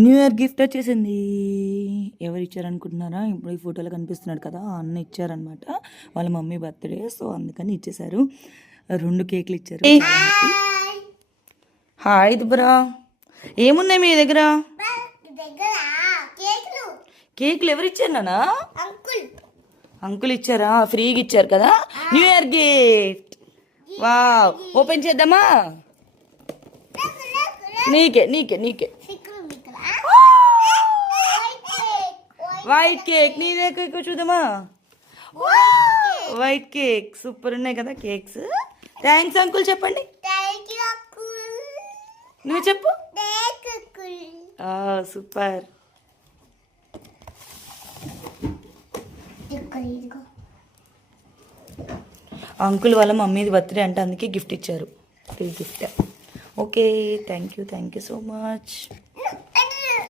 New year gift వచ్చేసింది. ఎవరు ఇచ్చారనుకుంటున్నారా? ఇప్పుడు ఈ ఫోటోలో కనిపిస్తున్నాడు కదా, అన్న ఇచ్చారనమాట. వాళ్ళ మమ్మీ బర్త్డే, సో అందుకని ఇచ్చేసారు. 2 కేకులు ఇచ్చారు. హాయ్ దుబ్రా, ఏమున్నాయి మీ దగ్గర? కేకులు ఎవరు ఇచ్చారు నాన్న? అంకుల్ ఇచ్చారా? ఫ్రీగా ఇచ్చారు కదా, new year gift. Wow, open చేద్దామా? నీకే నీకే నీకే. వైట్ కేక్, నీదే కేక్ చూద్దామా? వైట్ కేక్, సూపర్ ఉన్నాయి కదా కేక్స్. థ్యాంక్స్ అంకుల్ చెప్పండి. నువ్వు చెప్పు. సూపర్. అంకుల్ వాళ్ళ మమ్మీది బర్త్డే అంటే అందుకే గిఫ్ట్ ఇచ్చారు, free gift. Okay, thank you so much.